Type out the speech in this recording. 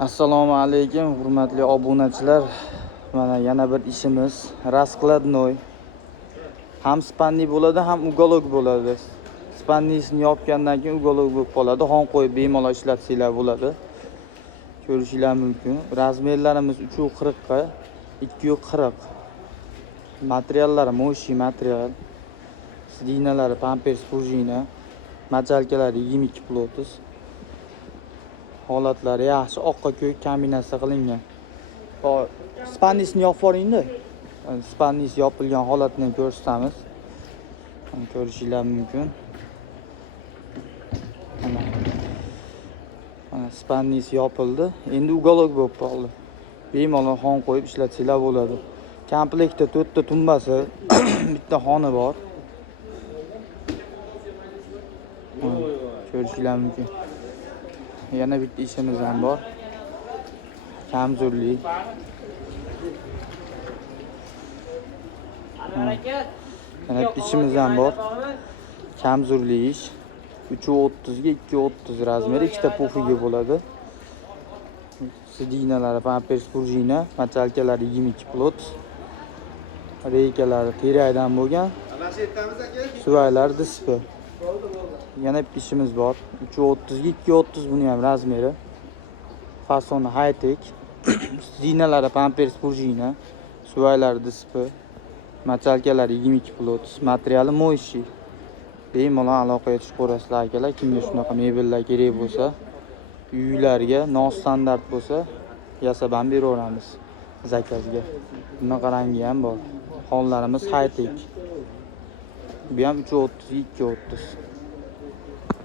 Assalomu alaykum, hurmatli obunachilar. Mana yana bir ishimiz raskladnoy. Ham spanniy bo'ladi, ham ugolok bo'ladi. Spanniysini yopgandan keyin ugolok bo'lib qoladi. Xon qo'yib bemalol ishlatsanglar bo'ladi. Ko'rishinglar mumkin. Razmerlarimiz 340 ga 240. Materiallari mo'shi material. Sidinalari pampers prujina. Machalkalari 22 plotis. Holatlari yaxshi, oqqa ko'k kombinatsiya qilingan. Hop, spannisni yopib yuboring-da. Spannis yopilgan holatini ko'rsatamiz. Ko'rishinglar mumkin. Mana spannis yopildi. Endi ugolok bo'lib qoldi. Bemalol xon qo'yib ishlatsanglar bo'ladi. Komplektda 4 ta tumbasi, bitta xoni bor. Ko'rishinglar mumkin. Yana bitta ishimiz ham bor. Kamzurli. Yana bitta ishimiz ham bor. Kamzurli ish. 330 ga 230 razmeri, ikkita pufiga bo'ladi. Sidinalari pampers prujina, machalkalari 22 plot. Reykalari teraydan bo'lgan. Suvaylar dispi. Yana bir ishimiz bor. 330 ga 230 buni ham razmeri. Fasoni high-tech. Sidinalari pampers prujina, suvaylar dispi. Machalkalari 22 plot. Materiali mo'shi. Bemalol aloqaga tushib ko'rasizlar akalar. Kimga shunaqa mebellar kerak bo'lsa, uylarga nostandart bo'lsa, yasab ham beraveramiz zakazga. Bunaqa rangi ham bor. Xonlarimiz high-tech. Bu ham 330 ga 230.